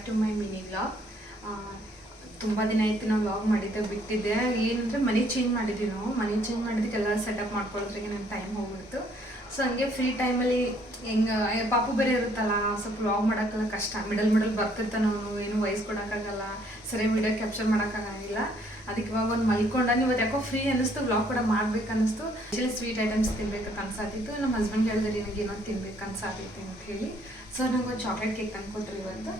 Back to my mini vlog. ತುಂಬ ದಿನ ಆಯಿತು ನಾವು ವ್ಲಾಗ್ ಮಾಡಿದ್ದೆ ಬಿಟ್ಟಿದ್ದೆ. ಏನಂದರೆ ಮನೆ ಚೇಂಜ್ ಮಾಡಿದ್ವಿ ನಾವು. ಮನೆ ಚೇಂಜ್ ಮಾಡಿದ್ದಕ್ಕೆಲ್ಲ ಸೆಟಪ್ ಮಾಡ್ಕೊಳ್ಳೋದ್ರಿಗೆ ನನ್ನ ಟೈಮ್ ಹೋಗ್ಬಿಡ್ತು. ಸೊ ಹಂಗೆ ಫ್ರೀ ಟೈಮಲ್ಲಿ ಹೆಂಗೆ ಪಾಪು ಬೇರೆ ಇರುತ್ತಲ್ಲ, ಸ್ವಲ್ಪ ವ್ಲಾಗ್ ಮಾಡೋಕ್ಕೆಲ್ಲ ಕಷ್ಟ. ಮಿಡಲ್ ಬರ್ತಿರ್ತಾನೆ ಅವನು, ಏನು ವಾಯ್ಸ್ ಕೊಡೋಕ್ಕಾಗಲ್ಲ, ಸರಿಯಾಗಿ ವಿಡಿಯೋ ಕ್ಯಾಪ್ಚರ್ ಮಾಡೋಕ್ಕಾಗಂಗಿಲ್ಲ. ಅದಕ್ಕೆ ಇವಾಗ ಒಂದು ಮಲ್ಕೊಂಡ ಇವತ್ತು ಯಾಕೋ ಫ್ರೀ ಅನ್ನಿಸ್ತು, ವ್ಲಾಗ್ ಕೂಡ ಮಾಡ್ಬೇಕು ಅನ್ನಿಸ್ತು. ಆ್ಯಕ್ಚುಲಿ ಸ್ವೀಟ್ ಐಟಮ್ಸ್ ತಿನ್ಬೇಕು ಅನ್ಸಾತಿತ್ತು. ನಮ್ಮ ಹಸ್ಬೆಂಡ್ ಹೇಳಿದ್ರೆ ನನಗೆ ಏನೋ ತಿನ್ಬೇಕು ಅನ್ಸಾತೈತೆ ಅಂತ ಹೇಳಿ, ಸೊ ನಂಗೆ ಒಂದು ಚಾಕ್ಲೇಟ್ ಕೇಕ್ ತಂದ್ಕೊಟ್ರಿ ಇವತ್ತು.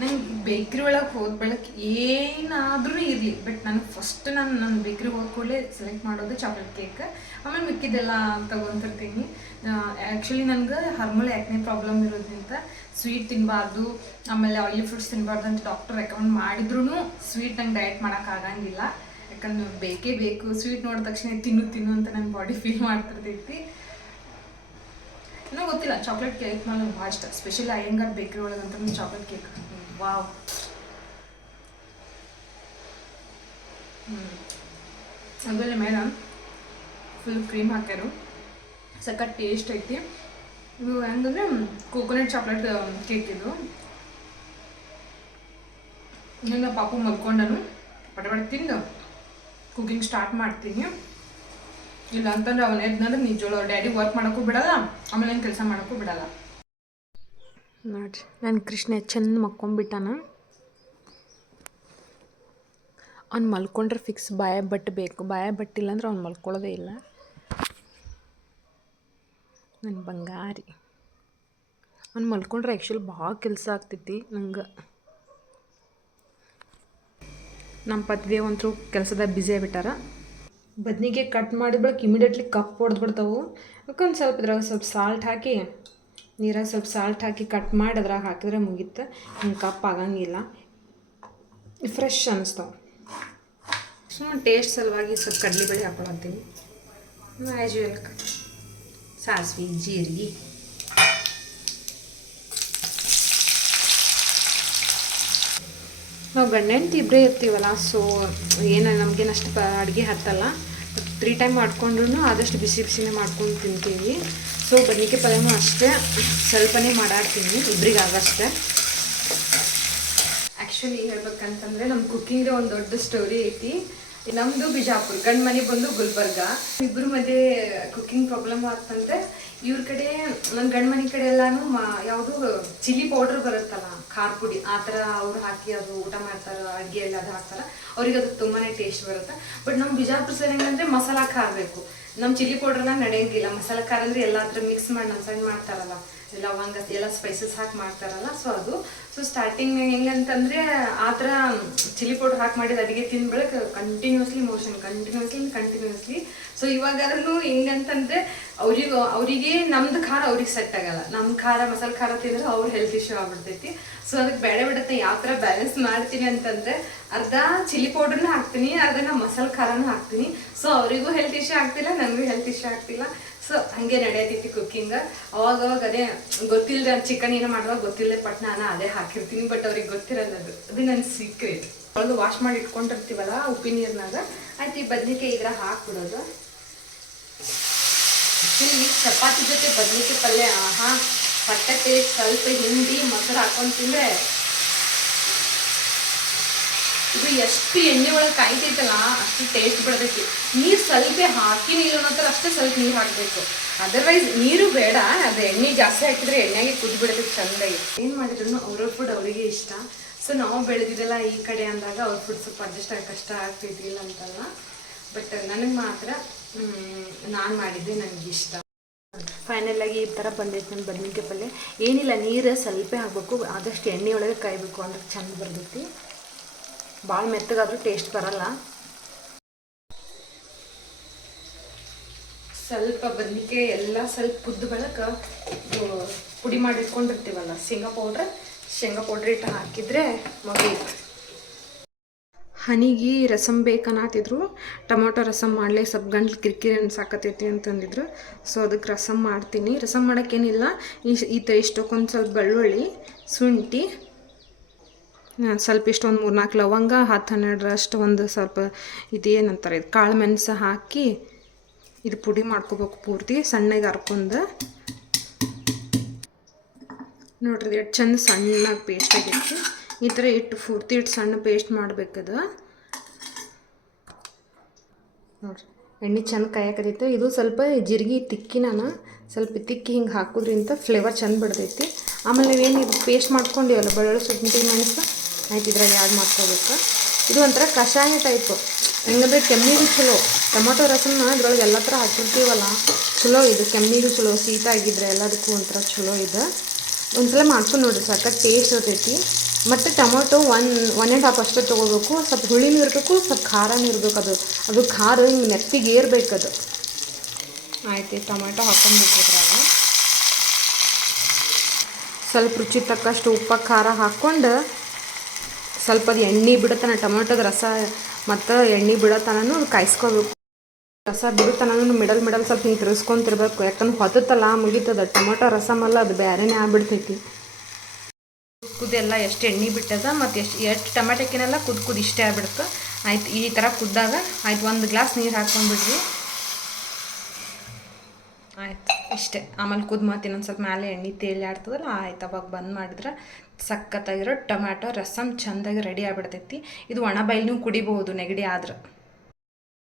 ನಂಗೆ ಬೇಕ್ರಿ ಒಳಗೆ ಹೋದ ಬೆಳಕ್ಕೆ ಏನಾದ್ರೂ ಇರಲಿ, ಬಟ್ ನನಗೆ ಫಸ್ಟ್ ನಾನು ಬೇಕ್ರಿ ಹೋದ ಕೂಡಲೇ ಸೆಲೆಕ್ಟ್ ಮಾಡೋದು ಚಾಕ್ಲೇಟ್ ಕೇಕ್. ಆಮೇಲೆ ಮಿಕ್ಕಿದ್ದೆಲ್ಲ ತೊಗೊತಿರ್ತೀನಿ. ಆ್ಯಕ್ಚುಲಿ ನನಗೆ ಹಾರ್ಮೋನ್ ಯಾಕ್ನೆ ಪ್ರಾಬ್ಲಮ್ ಇರೋದ್ರಿಂದ ಸ್ವೀಟ್ ತಿನ್ನಬಾರ್ದು, ಆಮೇಲೆ ಆಯಿಲಿ ಫ್ರೂಟ್ಸ್ ತಿನ್ನಬಾರ್ದು ಅಂತ ಡಾಕ್ಟರ್ ರೆಕಮೆಂಡ್ ಮಾಡಿದ್ರೂ ಸ್ವೀಟ್ ನಂಗೆ ಡಯಟ್ ಮಾಡೋಕ್ಕಾಗಂಗಿಲ್ಲ. ಯಾಕಂದ್ರೆ ಬೇಕೇ ಬೇಕು. ಸ್ವೀಟ್ ನೋಡಿದ ತಕ್ಷಣ ತಿನ್ನು ಅಂತ ನನ್ನ ಬಾಡಿ ಫೀಲ್ ಮಾಡ್ತಿರ್ತೈತಿ. ಇನ್ನೂ ಗೊತ್ತಿಲ್ಲ, ಚಾಕ್ಲೇಟ್ ಕೇಕ್ ಮೇಲೆ ಭಾಳ ಇಷ್ಟ. ಸ್ಪೆಷಲಿ ಅಯ್ಯಂಗಾರ್ ಬೇಕ್ರಿ ಒಳಗೆ ಅಂತ ಚಾಕ್ಲೇಟ್ ಕೇಕ್ ವಾವ್. ಅದರಲ್ಲಿ ಮೇಲೆ ಫುಲ್ ಕ್ರೀಮ್ ಹಾಕ್ಯಾರು, ಸಖತ್ ಟೇಸ್ಟ್ ಐತಿ. ಇದು ಹೆಂಗಂದ್ರೆ ಕೋಕೋನಟ್ ಚಾಕ್ಲೇಟ್ ಕೇಕ್. ಇದು ಈಗ ಪಾಪು ಮಲ್ಕೊಂಡನು, ಪಟಪಟ ತಿಂದು ಕುಕಿಂಗ್ ಸ್ಟಾರ್ಟ್ ಮಾಡ್ತೀನಿ. ಇಲ್ಲ ಅಂತಂದ್ರೆ ಅವನು ಎದ್ನಂದ್ರೆ ನಿಜೋಳು ಅವ್ರ ಡ್ಯಾಡಿ ವರ್ಕ್ ಮಾಡೋಕ್ಕೂ ಬಿಡಲ್ಲ, ಆಮೇಲೆ ಏನು ಕೆಲಸ ಮಾಡೋಕ್ಕೂ ಬಿಡಲ್ಲ. ನೋಡ್ರಿ ನನ್ನ ಕೃಷ್ಣ ಚೆಂದ ಮಕ್ಕೊಂಬಿಟ್ಟಾನ. ಅವ್ನು ಮಲ್ಕೊಂಡ್ರೆ ಫಿಕ್ಸ್ ಬಾಯ ಬಟ್ಟಬೇಕು, ಬಾಯ ಬಟ್ಟಿಲ್ಲ ಅಂದ್ರೆ ಅವ್ನು ಮಲ್ಕೊಳ್ಳೋದೇ ಇಲ್ಲ. ನನ್ನ ಬಂಗಾರಿ ಅವ್ನು ಮಲ್ಕೊಂಡ್ರೆ ಆ್ಯಕ್ಚುಲಿ ಭಾಳ ಕೆಲಸ ಆಗ್ತೈತಿ ನಂಗೆ. ನಮ್ಮ ಪತ್ವಿ ಅಂತೂ ಕೆಲಸದಾಗ ಬ್ಯುಸಿ ಆಗಿಬಿಟ್ಟಾರ. ಬದ್ನಿಗೆ ಕಟ್ ಮಾಡಿದ್ಬಿಡಕ್ಕೆ ಇಮಿಡಿಯೇಟ್ಲಿ ಕಪ್ ಹೊಡೆದ್ಬಿಡ್ತಾವು. ಅದಕ್ಕೊಂದು ಸ್ವಲ್ಪ ಇದ್ರಾಗ ಸ್ವಲ್ಪ ಸಾಲ್ಟ್ ಹಾಕಿ, ನೀರಾಗ ಸ್ವಲ್ಪ ಸಾಲ್ಟ್ ಹಾಕಿ ಕಟ್ ಮಾಡಿ ಅದ್ರಾಗ ಹಾಕಿದ್ರೆ ಮುಗೀತು. ಹಿಂಗೆ ಕಪ್ ಆಗಂಗಿಲ್ಲ, ಫ್ರೆಶ್ ಅನ್ನಿಸ್ತಾವೆ. ಸುಮ್ಮನೆ ಟೇಸ್ಟ್ ಸಲುವಾಗಿ ಸ್ವಲ್ಪ ಕಡಲೆಬೇಳೆ ಹಾಕೊಳತ್ತೀನಿ. ಆ್ಯಸ್ ಯೂಲ್ ಸಾಸಿವೆ, ಜೀರಿಗೆ, ನಾವು ಗಂಡ ಹೆಂಡತಿ ಇಬ್ಬರೇ ಇರ್ತೀವಲ್ಲ, ಸೊ ಏನು ನಮಗೇನು ಅಷ್ಟು ಅಡುಗೆ ಹತ್ತಲ್ಲ. 3 ಟೈಮ್ ಮಾಡ್ಕೊಂಡ್ರೂ ಆದಷ್ಟು ಬಿಸಿನೇ ಮಾಡ್ಕೊಂಡು ತಿಂತೀವಿ. ಸೊ ಬದ್ನಿಕಾಯಿ ಪಲ್ಯನೂ ಅಷ್ಟೇ ಸ್ವಲ್ಪನೇ ಮಾಡಾಡ್ತೀನಿ, ಇಬ್ಬರಿಗಾಗಷ್ಟೇ. ಆ್ಯಕ್ಚುಲಿ ಹೇಳ್ಬೇಕಂತಂದರೆ ನಮ್ಮ ಕುಕ್ಕಿಂಗ್ಗೆ ಒಂದು ದೊಡ್ಡ ಸ್ಟೋರಿ ಐತಿ. ನಮ್ಮದು ಬಿಜಾಪುರ, ಗಂಡ ಮನೆ ಬಂದು ಗುಲ್ಬರ್ಗ. ಇಬ್ಬರು ಮಧ್ಯೆ ಕುಕ್ಕಿಂಗ್ ಪ್ರಾಬ್ಲಮ್ ಆಗ್ತಂದ್ರೆ ಇವ್ರ ಕಡೆ, ನನ್ನ ಗಂಡ ಮನೆ ಕಡೆ ಎಲ್ಲಾನು ಯಾವುದು ಚಿಲ್ಲಿ ಪೌಡ್ರ್ ಬರುತ್ತಲ್ಲ, ಖಾರ ಪುಡಿ, ಆ ಥರ ಅವ್ರು ಹಾಕಿ ಅದು ಊಟ ಮಾಡ್ತಾರೆ, ಅಡುಗೆ ಎಲ್ಲ ಅದು ಹಾಕ್ತಾರೆ. ಅವ್ರಿಗೆ ಅದು ತುಂಬಾ ಟೇಸ್ಟ್ ಬರುತ್ತೆ. ಬಟ್ ನಮ್ಮ ಬಿಜಾಪುರ ಸೈಡ್ ಹೆಂಗಂದ್ರೆ ಮಸಾಲ ಖಾರ ಬೇಕು. ನಮ್ಮ ಚಿಲ್ಲಿ ಪೌಡ್ರೆಲ್ಲ ನಡೆಯಂಗಿಲ್ಲ. ಮಸಾಲ ಖಾರ ಅಂದರೆ ಎಲ್ಲ ಥರ ಮಿಕ್ಸ್ ಮಾಡಿ ನಮ್ಮ ಸೈಡ್ ಮಾಡ್ತಾರಲ್ಲ, ಲವಂಗ ಎಲ್ಲ ಸ್ಪೈಸಸ್ ಹಾಕಿ ಮಾಡ್ತಾರಲ್ಲ, ಸೊ ಅದು. ಸೊ ಸ್ಟಾರ್ಟಿಂಗ್ ಹೆಂಗಂತಂದರೆ ಆ ಥರ ಚಿಲ್ಲಿ ಪೌಡ್ರ್ ಹಾಕಿ ಮಾಡಿದ ಅಡುಗೆ ತಿಂದ ಬಳಿಕ ಕಂಟಿನ್ಯೂಸ್ಲಿ ಮೋಷನ್, ಕಂಟಿನ್ಯೂಸ್ಲಿ. ಸೊ ಇವಾಗಾದ್ರೂ ಹೆಂಗಂತಂದರೆ ಅವರಿಗೆ ನಮ್ದು ಖಾರ ಅವ್ರಿಗೆ ಸೆಟ್ ಆಗಲ್ಲ. ನಮ್ಮ ಖಾರ ಮಸಾಲೆ ಖಾರ ತಿಂದರೆ ಅವ್ರ ಹೆಲ್ತ್ ಇಶ್ಯೂ ಆಗ್ಬಿಡ್ತೈತಿ. ಸೊ ಅದಕ್ಕೆ ಬೇಡ ಬಿಡುತ್ತೆ. ಯಾವ ಥರ ಬ್ಯಾಲೆನ್ಸ್ ಮಾಡ್ತೀನಿ ಅಂತಂದರೆ ಅರ್ಧ ಚಿಲ್ಲಿ ಪೌಡ್ರನ್ನ ಹಾಕ್ತೀನಿ, ಅರ್ಧ ನಾ ಮಸಾಲೆ ಖಾರನೂ ಹಾಕ್ತೀನಿ. ಸೊ ಅವರಿಗೂ ಹೆಲ್ತ್ ಇಶ್ಯೂ ಆಗ್ತಿಲ್ಲ, ನನಗೂ ಹೆಲ್ತ್ ಇಶ್ಯೂ ಆಗ್ತಿಲ್ಲ. ಸೊ ಹಾಗೆ ನಡೆಯತೈತಿ ಕುಕ್ಕಿಂಗ್. ಅವಾಗವಾಗ ಅದೇ ಗೊತ್ತಿಲ್ಲದೆ ಚಿಕನ್ ಏನೋ ಮಾಡುವಾಗ ಗೊತ್ತಿಲ್ಲದೆ ಪಟ್ ನಾನು ಅದೇ ಹಾಕಿರ್ತೀನಿ, ಬಟ್ ಅವ್ರಿಗೆ ಗೊತ್ತಿರಲ್ಲ. ಅದು ನನ್ನ ಸೀಕ್ರೆಟ್. ಅದು ವಾಶ್ ಮಾಡಿ ಇಟ್ಕೊಂಡಿರ್ತೀವಲ್ಲ ಉಪ್ಪಿನ ನೀರಿನಾಗ, ಆಯ್ತು ಈ ಬದ್ನಿಕಾಯಿ ಇದ್ರ ಹಾಕ್ಬಿಡೋದು. ಆ್ಯಕ್ಚುಲಿ ಚಪಾತಿ ಜೊತೆ ಬದ್ನಿಕಾಯಿ ಪಲ್ಯ ಪಟ್ಟಕ್ಕೆ ಸ್ವಲ್ಪ ಹಿಂಡಿ ಮೊಸರು ಹಾಕೊಂಡು ತಿಂದರೆ ಇದು ಎಷ್ಟು ಎಣ್ಣೆ ಒಳಗೆ ಕಾಯ್ತೈತಲ್ಲ ಅಷ್ಟು ಟೇಸ್ಟ್ ಬಿಡ್ತೈತಿ. ನೀರು ಸ್ವಲ್ಪ ಹಾಕಿ ನೀರು ಅನ್ನೋ ಅಷ್ಟೇ ಸ್ವಲ್ಪ ನೀರು ಹಾಕಬೇಕು, ಅದರ್ವೈಸ್ ನೀರು ಬೇಡ. ಅದು ಎಣ್ಣೆ ಜಾಸ್ತಿ ಹಾಕಿದ್ರೆ ಎಣ್ಣೆಗೆ ಕುದ್ಬಿಡ್ತೈತಿ ಚೆಂದಾಗಿ. ಏನು ಮಾಡಿದ್ರು ಅವ್ರ ಫುಡ್ ಅವರಿಗೆ ಇಷ್ಟ. ಸೊ ನಾವು ಬೆಳೆದಿದ್ದೆಲ್ಲ ಈ ಕಡೆ ಅಂದಾಗ ಅವ್ರ ಫುಡ್ ಸ್ವಲ್ಪ ಅಡ್ಜಸ್ಟ್ ಆಗಿ ಕಷ್ಟ ಆಗ್ತೈತಿ, ಇಲ್ಲ ಅಂತಲ್ಲ. ಬಟ್ ನನಗೆ ಮಾತ್ರ ನಾನು ಮಾಡಿದ್ದೆ ನನಗಿಷ್ಟ. ಫೈನಲಾಗಿ ಈ ಥರ ಬಂದೈತೆ ನನ್ನ ಬದ್ನಿಕಾಯಿ ಪಲ್ಯ. ಏನಿಲ್ಲ, ನೀರು ಸ್ವಲ್ಪ ಹಾಕಬೇಕು, ಆದಷ್ಟು ಎಣ್ಣೆ ಒಳಗೆ ಕಾಯಬೇಕು ಅಂದ್ರೆ ಚೆಂದ ಬರ್ತೈತಿ. ಭಾಳ ಮೆತ್ತಗಾದ್ರೂ ಟೇಸ್ಟ್ ಬರಲ್ಲ. ಸ್ವಲ್ಪ ಬದ್ನಿಕಾಯಿ ಎಲ್ಲ ಸ್ವಲ್ಪ ಕುದ್ದು ಬಳಕ ಪುಡಿ ಮಾಡಿ ಇಟ್ಕೊಂಡಿರ್ತೀವಲ್ಲ ಶೇಂಗಾ ಪೌಡ್ರ್ ಇಟ್ಟು ಹಾಕಿದರೆ ಮುಗಿಯಿತು. ಹನಿಗೆ ರಸಮ್ ಬೇಕನ್ನತ್ತಿದ್ರು, ಟೊಮೊಟೊ ರಸಮ್ ಮಾಡಲಿ, ಸ್ವಲ್ಪ ಗಂಟ್ಲು ಕಿರಿಕಿರಿ ಅನ್ಸಾಕತ್ತೈತಿ ಅಂತಂದಿದ್ರು. ಸೊ ಅದಕ್ಕೆ ರಸಮ್ ಮಾಡ್ತೀನಿ. ರಸಮ್ ಮಾಡೋಕ್ಕೇನಿಲ್ಲ, ಇಷ್ಟಕ್ಕೊಂದು ಸ್ವಲ್ಪ ಬೆಳ್ಳುಳ್ಳಿ, ಶುಂಠಿ, ಸ್ವಲ್ಪ ಇಷ್ಟೊಂದು 3-4 ಲವಂಗ, 10-12 ಒಂದು ಸ್ವಲ್ಪ ಇದೇನಂತಾರೆ ಇದು ಕಾಳು ಮೆಣಸು ಹಾಕಿ ಇದು ಪುಡಿ ಮಾಡ್ಕೋಬೇಕು ಪೂರ್ತಿ ಸಣ್ಣಗೆ ಹರ್ಕೊಂಡು. ನೋಡ್ರಿ ಎಷ್ಟು ಚಂದ ಸಣ್ಣಗೆ ಪೇಸ್ಟ್ ಆಗೈತಿ. ಈ ಥರ ಇಟ್ಟು ಪೂರ್ತಿ ಇಟ್ಟು ಸಣ್ಣ ಪೇಸ್ಟ್ ಮಾಡ್ಬೇಕದು. ನೋಡಿರಿ ಎಣ್ಣೆ ಚಂದ ಕಾಯಕತ್ತೈತೆ. ಇದು ಸ್ವಲ್ಪ ಜೀರಿಗೆ ತಿಕ್ಕಿನ ಸ್ವಲ್ಪ ತಿಕ್ಕಿ ಹಿಂಗೆ ಹಾಕೋದ್ರಿಂದ ಫ್ಲೇವರ್ ಚಂದ ಬಿಡ್ತೈತಿ. ಆಮೇಲೆ ನಾವೇನು ಇದು ಪೇಸ್ಟ್ ಮಾಡ್ಕೊಂಡಿವಲ್ಲ ಬೆಳ್ಳುಳ್ಳಿ ಶುಂಠಿ ಮೆಣಸು ಆಯ್ತು ಇದ್ರಾಗ ಆ್ಯಡ್ ಮಾಡ್ಕೋಬೇಕು. ಇದು ಒಂಥರ ಕಷಾಯ ಟೈಪು. ಹೆಂಗಂದ್ರೆ ಕೆಮ್ಮಿಗೂ ಚಲೋ. ಟೊಮೊಟೊ ರಸನ ಇದ್ರೊಳಗೆ ಎಲ್ಲ ಥರ ಹಾಕಿರ್ತೀವಲ್ಲ, ಚಲೋ ಇದು. ಕೆಮ್ಮಿಗೂ ಚಲೋ, ಶೀತ ಆಗಿದ್ರೆ ಎಲ್ಲದಕ್ಕೂ ಒಂಥರ ಚಲೋ ಇದು. ಒಂದ್ಸಲ ಮಾಡ್ಕೊಂಡು ನೋಡಿರಿ, ಸಖತ್ ಟೇಸ್ಟ್ ಇರ್ತೈತಿ. ಮತ್ತು ಟೊಮೊಟೊ 1.5 ಅಷ್ಟೇ ತೊಗೋಬೇಕು. ಸ್ವಲ್ಪ ಹುಳಿನೂ ಇರಬೇಕು, ಸ್ವಲ್ಪ ಖಾರನೂ ಇರಬೇಕು. ಅದು ಖಾರ ಹಿಂಗೆ ನೆತ್ತಿಗೆ ಏರ್ಬೇಕದು. ಆಯ್ತು, ಟೊಮೆಟೊ ಹಾಕೊಂಡ್ಬಿಟ್ಟಿದ್ರಾಗ ಸ್ವಲ್ಪ ರುಚಿ ತಕ್ಕಷ್ಟು ಉಪ್ಪು ಖಾರ ಹಾಕ್ಕೊಂಡು ಸ್ವಲ್ಪ ಅದು ಎಣ್ಣೆ ಬಿಡತನ, ಟೊಮೆಟೊದ ರಸ ಮತ್ತು ಎಣ್ಣೆ ಬಿಡತನೂ ಅದು ಕಾಯಿಸ್ಕೋಬೇಕು. ರಸ ಬಿಡುತ್ತನೂ ಮಿಡಲ್ ಸ್ವಲ್ಪ ಹಿಂಗೆ ತಿರ್ಸ್ಕೊಂತಿರ್ಬೇಕು. ಯಾಕಂದ್ರೆ ಹೊತ್ತಲ್ಲ ಮುಗಿತದ ಟೊಮೊಟೊ ರಸಮಲ್ಲ, ಅದು ಬೇರೆನೇ ಆಗ್ಬಿಡ್ತೈತಿ. ಕುದೆಲ್ಲ ಎಷ್ಟು ಎಣ್ಣೆ ಬಿಟ್ಟದ ಮತ್ತು ಎಷ್ಟು ಟೊಮೆಟೊಕ್ಕಿನೆಲ್ಲ ಕುದ್ದು ಇಷ್ಟೇ ಆಗ್ಬಿಡ್ತು. ಆಯ್ತು, ಈ ಥರ ಕುದ್ದಾಗ ಆಯ್ತು 1 ಗ್ಲಾಸ್ ನೀರು ಹಾಕ್ಕೊಂಡ್ಬಿಡ್ರಿ. ಆಯ್ತು ಇಷ್ಟೇ. ಆಮೇಲೆ ಕುದ್ದು ಮತ್ತೆ ಇನ್ನೊಂದು ಸ್ವಲ್ಪ ಮೇಲೆ ಎಣ್ಣೆ ತೇಲಿ ಆಡ್ತದಲ್ಲ, ಆಯ್ತು ಅವಾಗ ಬಂದ್ ಮಾಡಿದ್ರೆ ಸಖತ್ತಾಗಿರೋ ಟೊಮ್ಯಾಟೊ ರಸಮ್ ಚೆಂದಾಗಿ ರೆಡಿ ಆಗಿಬಿಡ್ತೈತಿ. ಇದು ಒಣ ಬೈಲ್ನೂ ಕುಡಿಬಹುದು ನೆಗಡಿ ಆದ್ರೆ.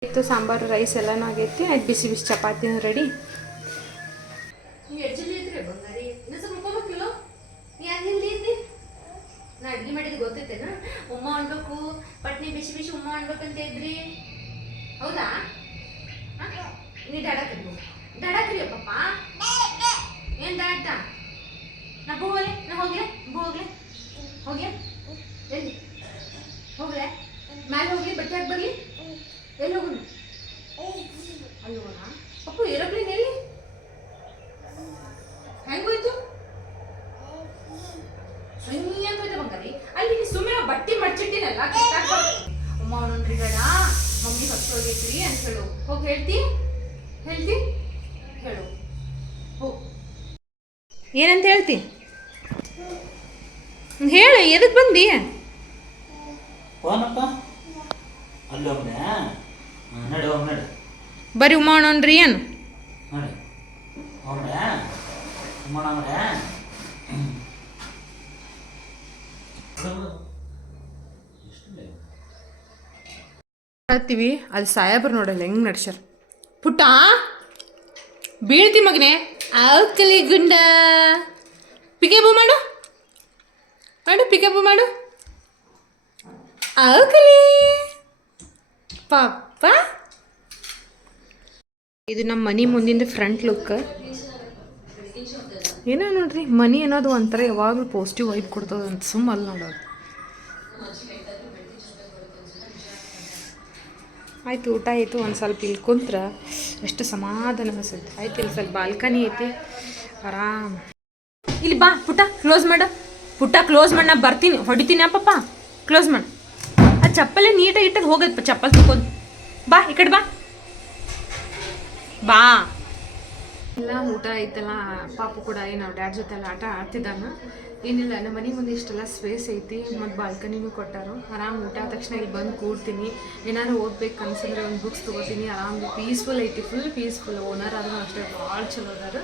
ಇತ್ತು ಸಾಂಬಾರು ರೈಸ್ ಎಲ್ಲನೂ ಆಗೈತಿ. ಆಯ್ತು, ಬಿಸಿ ಬಿಸಿ ಚಪಾತಿನೂ ರೆಡಿ. ನಾ ಅಡ್ಗೆ ಮಾಡಿದ್ದು ಗೊತ್ತೈತೇನ? ಉಮ್ಮ ಅನ್ಬೇಕು, ಪಟ್ನಿ ಬಿಸಿ ಬಿಸಿ ಉಮ್ಮ ಅನ್ಬೇಕಂತ ಇದ್ರಿ. ಹೌದಾ? ನೀ ಡಾಡಾಕ್ರಿ ಪಪ್ಪ. ಏನ್ ಡಾಡ್ತ? ನಾ ಹೋಗ್ಲೆ ಎಲ್ಲಿ ಹೋಗ್ಲೆ? ಮ್ಯಾಲೆ ಹೋಗ್ಲಿ, ಬಟ್ಟೆ ಹಾಕಿ ಬರ್ಲಿ. ಎಲ್ಲಿ ಹೋಗೋಣ? ಅಲ್ಲಿ ಹೋಗೋಣ. ಪಪ್ಪು ಏರೋಪ್ಲೇನ್ ಎಲ್ಲಿ ಹೆಂಗೋಯ್ತು? ಅಂತ ಬಂಗಾರಿ ಅಲ್ಲಿ ಸುಮ್ಮನೆ ಬಟ್ಟಿ ಮಡ್ಚಿಟ್ಟಿನಲ್ಲ. ಅಮ್ಮ ನೋಡ್ರಿ ಬೇಡ, ಮಮ್ಮಿ ಹೊತ್ತು ಹೋಗೈತ್ರಿ ಅಂತ ಹೇಳು. ಹೋಗಿ ಹೇಳ್ತಿ ಹೇಳು. ಏನಂತ ಹೇಳ್ತಿ? ಹೇಳು, ಎದಕ್ಕೆ ಬಂದಿ? ಬರೀ ಉಮ್ಮಣ್ರಿ ಏನು? ಹೇಳ್ತೀವಿ ಅದು ಸಾಹೇಬ್ರು ನೋಡಲ್ಲ ಹೆಂಗೆ ನಡ್ಸ್ಯಾರ. ಪುಟ್ಟ ಬೀಳ್ತಿ ಮಗನೇ, ಆಕಲಿ ಗುಂಡ. ಪಿಕೇಬು ಮಾಡು ಪಿಕೇಬು ಮಾಡು. ಆಕಲಿ ಪಪ್ಪ. ಇದು ನಮ್ಮ ಮನೆ ಮುಂದಿಂದ ಫ್ರಂಟ್ ಲುಕ್. ಏನೋ ನೋಡ್ರಿ, ಮನಿ ಅನ್ನೋದು ಒಂಥರ ಯಾವಾಗಲೂ ಪಾಸಿಟಿವ್ ವೈಬ್ ಕೊಡ್ತದೆ ಅಂತ ಸುಮ್ಮಲ್ಲಿ ನೋಡೋದು. ಆಯ್ತು, ಊಟ ಆಯಿತು. ಒಂದು ಸ್ವಲ್ಪ ಇಲ್ಲಿ ಕುಂತ್ರೆ ಎಷ್ಟು ಸಮಾಧಾನ ಅನಿಸುತ್ತೆ. ಆಯ್ತು, ಇಲ್ಲಿ ಸ್ವಲ್ಪ ಬಾಲ್ಕನಿ ಐತಿ, ಆರಾಮ್. ಇಲ್ಲಿ ಬಾ ಪುಟ್ಟ, ಕ್ಲೋಸ್ ಮಾಡು. ನಾ ಬರ್ತೀನಿ, ಹೊಡಿತೀನಿ. ಪಪ್ಪ ಕ್ಲೋಸ್ ಮಾಡು. ಆ ಚಪ್ಪಲ್ಲೇ ನೀಟಾಗಿ ಇಟ್ಟದ್ದು ಹೋಗತ್ತೆ. ಚಪ್ಪಲ್ ತಗೊಂಡು ಬಾ, ಈ ಕಡೆ ಬಾ. ಎಲ್ಲ ಊಟ ಐತಲ್ಲ, ಪಾಪು ಕೂಡ ನಾವು ಡ್ಯಾಡ್ ಜೊತೆ ಎಲ್ಲ ಆಟ ಆಡ್ತಿದ್ದಾನ. ಏನಿಲ್ಲ, ನಮ್ಮ ಮನೆ ಮುಂದೆ ಇಷ್ಟೆಲ್ಲ ಸ್ಪೇಸ್ ಐತಿ ಮತ್ತು ಬಾಲ್ಕನಿನೂ ಕೊಟ್ಟಾರು. ಆರಾಮ್ ಊಟ ಆದ ತಕ್ಷಣ ಇಲ್ಲಿ ಬಂದು ಕೂಡ್ತೀನಿ. ಏನಾದ್ರು ಓದ್ಬೇಕು ಅನ್ಸಿದ್ರೆ ಒಂದು ಬುಕ್ಸ್ ತೊಗೋತೀನಿ. ಆರಾಮ್ ಪೀಸ್ಫುಲ್ ಐತಿ, ಫುಲ್ ಪೀಸ್ಫುಲ್. ಓನರ್ ಆದ್ರೂ ಅಷ್ಟೇ ಭಾಳ ಚಲೋ ಅದಾರು.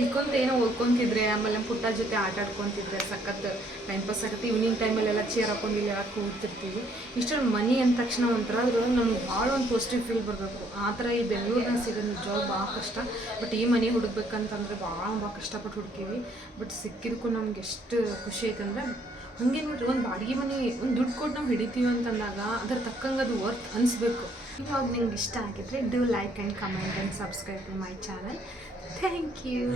ಇಲ್ಕೊಂತ ಏನೋ ಓದ್ಕೊತಿದ್ರೆ, ಆಮೇಲೆ ನಮ್ಮ ಪುಟ್ಟ ಜೊತೆ ಆಟ ಆಡ್ಕೊತಿದ್ರೆ ಸಖತ್ ಟೈಮ್ ಪಾಸ್ ಆಗುತ್ತೆ. ಈವ್ನಿಂಗ್ ಟೈಮಲ್ಲೆಲ್ಲ ಚೇರ್ ಹಾಕೊಂಡು ಇಲ್ಲಿ ಎಲ್ಲ ಕೂಡ್ತಿರ್ತೀವಿ. ಇಷ್ಟೊಂದು ಮನಿ ಅಂದ ತಕ್ಷಣ ಒಂಥರ ನಮ್ಗೆ ಭಾಳ ಒಂದು ಪಾಸಿಟಿವ್ ಫೀಲ್ ಬರಬೇಕು. ಆ ಥರ ಈ ಬೆಂಗಳೂರಿನಾಗ ಸಿಗೋದು ನಿಜವಾಗ ಭಾಳ ಕಷ್ಟ. ಬಟ್ ಈ ಮನೆ ಹುಡುಕ್ಬೇಕಂತಂದ್ರೆ ಭಾಳ ಕಷ್ಟಪಟ್ಟು ಹುಡುಕೀವಿ. ಬಟ್ ಸಿಕ್ಕಿದಕ್ಕೂ ನಮ್ಗೆ ಎಷ್ಟು ಖುಷಿ ಐತಂದ್ರೆ, ಹಾಗೆ ನೋಡ್ರಿ, ಒಂದು ಬಾಡಿಗೆ ಮನೆ ಒಂದು ದುಡ್ಡು ಕೊಟ್ಟು ನಾವು ಹಿಡಿತೀವಿ ಅಂತಂದಾಗ ಅದ್ರ ತಕ್ಕಂಗೆ ಅದು ವರ್ತ್ ಅನಿಸ್ಬೇಕು. ಇವಾಗ ನಿಮ್ಗೆ ಇಷ್ಟ ಆಗಿದ್ರೆ do like and comment and subscribe to my channel. Thank you.